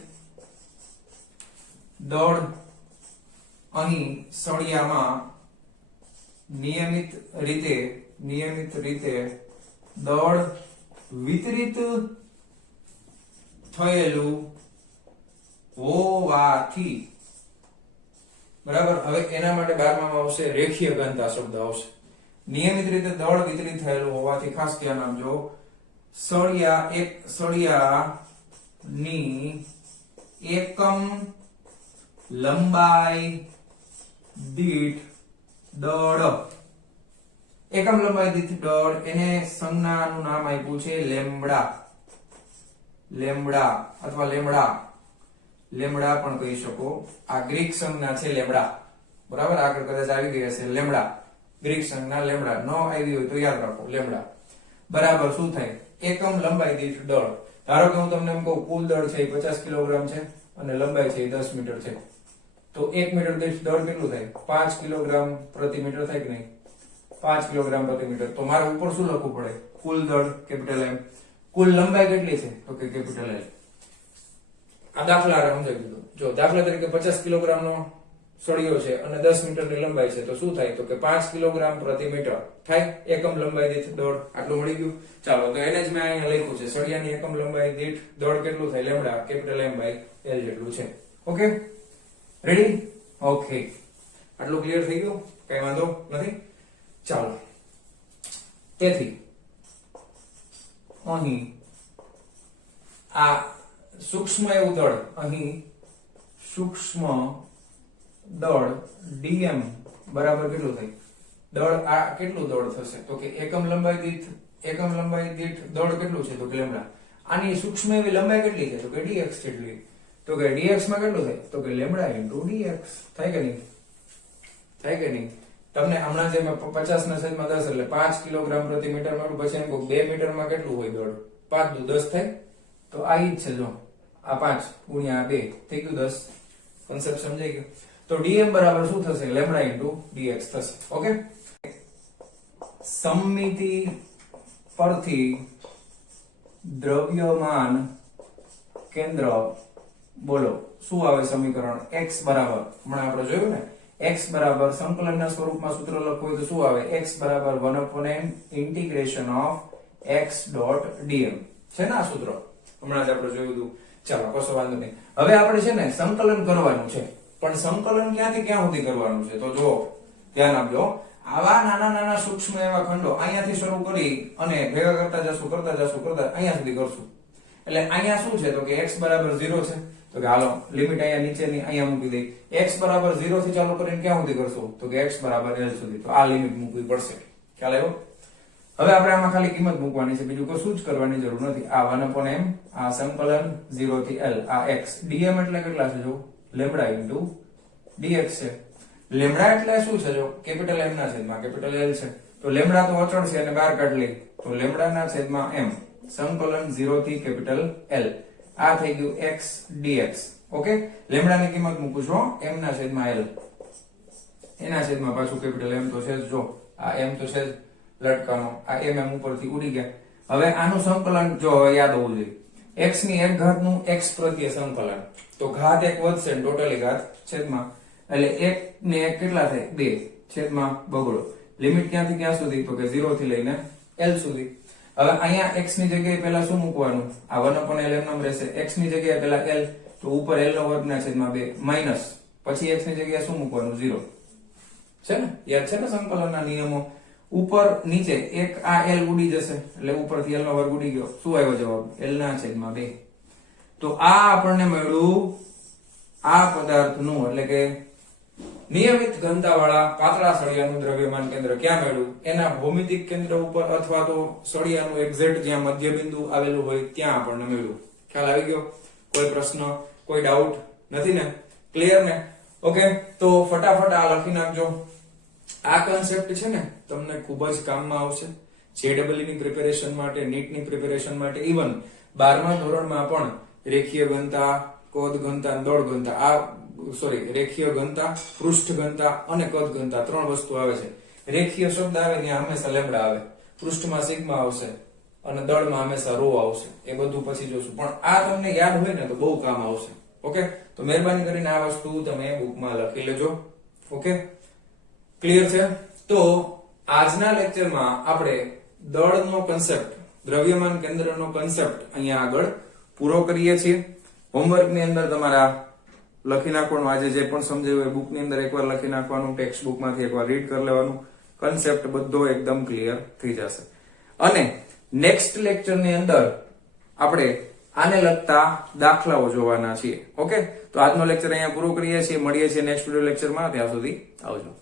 દળ, અહીં સળિયામાં નિયમિત રીતે દળ વિતરિત થયેલું હોવાથી, બરાબર. હવે એના માટે 12માં આવશે રેખીય ઘનતા શબ્દ આવશે. નિયમિત રીતે દળ વિતરિત થયેલું હોવાથી ખાસ ધ્યાન આપજો. સળિયાની એકમ લંબાઈ દીઠ દળ, એને સંજ્ઞાનું નામ આપ્યું છે લેમ્બડા. લેમ્બડા અથવા લેમ્બડા પણ કહી શકો. આ ગ્રીક સંજ્ઞા છે લેમ્બડા, બરાબર. આગળ કદાચ આવી ગઈ હશે લેમ્બડા, ગ્રીક સંજ્ઞા લેમ્બડા. ન આવી હોય તો યાદ રાખો લેમ્બડા બરાબર શું થાય? એકમ લંબાઈ દીઠ દળ. ધારો કે હું તમને એમ કહું કુલ દળ છે 50 કિલોગ્રામ છે અને લંબાઈ છે 10 મીટર છે, તો 1 મીટર દીઠ દળ કેટલું થાય? 5 કિલોગ્રામ પ્રતિ મીટર થાય કે નહીં? 5 કિલોગ્રામ પ્રતિ મીટર. તો મારે ઉપર શું લખવું પડે? કુલ દળ કેપિટલ M. કુલ લંબાઈ કેટલી છે? તો કે કેપિટલ L. આ દાખલા સમજાવી દીધું. જો દાખલા તરીકે 50 કિલોગ્રામ નો સળિયો છે અને 10 મીટરની લંબાઈ છે, તો શું થાય? તો કે 5 કિલોગ્રામ પ્રતિ મીટર થાય. એકમ લંબાઈ દીઠ દળ આટલું મળી ગયું. ચાલો, તો એને જ મેં અહીંયા લખ્યું છે. સળિયાની એકમ લંબાઈ દીઠ દળ કેટલું થાય? Lambda capital M by L જેટલું છે. Okay, ready? ઓકે, આટલું ક્લિયર થઈ ગયું? કઈ વાંધો નથી? ચાલો, તેથી અહીં આ સૂક્ષ્મ એવું દળ, અહીં સૂક્ષ્મ દળ dm બરાબર કેટલું થાય? દળ આ કેટલું દળ થશે? તો કે એકમ લંબાઈ દીઠ દળ કેટલું છે? તો કે લેમ્બડા. આની સૂક્ષ્મ એવી લંબાઈ કેટલી છે? તો કે dx જેટલી. તો કે dx માં કેટલું થાય? તો કે લેમ્બડા ઇન્ટુ dx. થાય કે નહીં? થાય કે નહીં? તમને હમણાં જે 50 ના છેદમાં 10 એટલે 5 કિલોગ્રામ પ્રતિ મીટર મળ્યું. પછી એમ કહું 2 મીટરમાં કેટલું હોય દળ? 5 દુ 10 થાય. તો આ ઈ જ છે. જો આ 5 ગુણ્યા 2 થઈ ગયું 10. કોન્સેપ્ટ સમજાઈ ગયો? તો dm બરાબર શું થશે? લેમ્બડા ઇન્ટુ dx થશે. ઓકે, સમમિતિ પરથી દ્રવ્યમાન કેન્દ્ર બોલો શું આવે સમીકરણ? x બરાબર હમણાં આપણે જોયું ને, x બરાબર સંકલનના સ્વરૂપમાં સૂત્ર લખવું હોય તો શું આવે? x બરાબર 1/n integration of x dot dm છે ને આ સૂત્ર હમણાં જ આપણે જોયું હતું. ચાલો, કશો વાંધો નહીં. હવે આપણે છે ને સંકલન કરવાનું છે, પણ સંકલન ક્યાંથી ક્યાં સુધી કરવાનું છે? તો જો ધ્યાન આપજો. આવા નાના સૂક્ષ્મ એવા ખંડો અહીંયાથી શરૂ કરી અને ભેગા કરતા જશું અહીંયા સુધી કરશું. એટલે અહીંયા શું છે? તો કે x બરાબર 0 છે. તો કે હાલો લિમિટ અહીંયા નીચેની અહીંયા મૂકી દઈ. x બરાબર 0 થી ચાલુ કરીને ક્યાં સુધી કરશું? તો કે x બરાબર L સુધી. તો આ લિમિટ મૂકવી પડશે. ખ્યાલ આવ્યો? હવે આપણે આમાં ખાલી કિંમત મૂકવાની છે, બીજું કશું જ કરવાની જરૂર નથી. આ 1/m, આ સંકલન 0 થી L, આ x. dm એટલે કેટલા છે? જો લેમ્બડા ઇન્ટુ dx છે. લેમ્બડા એટલે શું છે? જો કેપિટલ M ના છેદમાં કેપિટલ L છે. તો લેમ્બડા તો અચળ છે અને બહાર કાઢી લઈ. તો લેમ્બડા ના છેદમાં m, સંકલન 0 થી કેપિટલ L. આ થઈ ગયું x dx. ઓકે, લેમ્બડા ની કિંમત મૂકું છું m ના છેદમાં L, એના છેદમાં પાછું કેપિટલ M તો છે. જો આ m તો છે લટકાનો, આ m ઉપરથી ઉડી ગયા. હવે આનું સંકલન જો યાદ હોવું જોઈએ. x ની એક ઘાત નું x પ્રત્યે સંકલન, તો ઘાત એક વધશે ટોટલી ઘાત છેદમાં, એટલે 1 ને 1 કેટલા થાય? 2 છેદમાં બગડો. લિમિટ ક્યાંથી ક્યાં સુધી? તો કે 0 થી લઈને L સુધી. હવે અહીંયા x ની જગ્યાએ પહેલા શું મૂકવાનું? આ 1/L એમ રહેશે. x ની જગ્યાએ પહેલા L, તો ઉપર L નો વર્ગ ના છેદમાં 2 માઈનસ, પછી x ની જગ્યાએ શું મૂકવાનું? 0 છે ને? યાદ છે ને સંકલનના નિયમો? ઉપર નીચે એક આ L ઉડી જશે એટલે ઉપરથી L નો વર્ગ ઉડી ગયો. શું આવ્યો જવાબ? L ના છેદમાં 2. તો આ આપણને મળ્યું આ પદાર્થનું એટલે કે નિયમિત ઘનતાવાળા પાતળા સળિયાનું દ્રવ્યમાન કેન્દ્ર. ક્યાં મળ્યું? એના ભૌમિતિક કેન્દ્ર ઉપર અથવા તો સળિયાનું એક્ઝેક્ટ જ્યાં મધ્યબિંદુ આવેલું હોય ત્યાં આપણને મળ્યું. ખ્યાલ આવી ગયો? કોઈ પ્રશ્ન, કોઈ ડાઉટ નથી ને? ક્લિયર ને? ઓકે, તો ફટાફટ આ લખી નાખજો. આ કન્સેપ્ટ છે ને તમને ખૂબ જ કામમાં આવશે. JEE ની પ્રિપેરેશન માટે, નીટ ની પ્રિપેરેશન માટે, ઇવન 12મા ધોરણમાં પણ રેખીય ઘનતા, કદ ઘનતા, દળ ઘનતા, આ રેખીય ઘનતા, પૃષ્ઠ ઘનતા અને કદ ઘનતા 3 વસ્તુ આવે છે. રેખીય શબ્દ આવે ત્યાં હંમેશા લેમ્બડા આવે, પૃષ્ઠમાં સિગ્મા આવશે અને દળમાં હંમેશા રો આવશે. એ બધું પછી જોશું, પણ આ તમને યાદ હોય ને તો બહુ કામ આવશે. ઓકે, તો મહેરબાની કરીને આ વસ્તુ તમે બુકમાં લખી લેજો. ઓકે, ક્લિયર છે? તો આજના લેક્ચરમાં આપણે દળનો કન્સેપ્ટ, દ્રવ્યમાન કેન્દ્રનો કન્સેપ્ટ અહીંયા આગળ પૂરો કરીએ છીએ. હોમવર્કની અંદર તમારા લખી નાખવાનું, આજે જે પણ સમજાયું એ બુકની અંદર એકવાર લખી નાખવાનું, ટેક્સ્ટ બુકમાંથી એકવાર રીડ કરી લેવાનું. કન્સેપ્ટ બધો એકદમ ક્લિયર થઈ જશે. અને નેક્સ્ટ લેક્ચરની અંદર આપણે આને લગતા દાખલાઓ જોવાના છીએ. ઓકે, તો આજનો લેક્ચર અહીંયા પૂરો કરીએ છીએ. મળીએ છીએ નેક્સ્ટ વિડિયો લેક્ચરમાં. ત્યાં સુધી આવજો.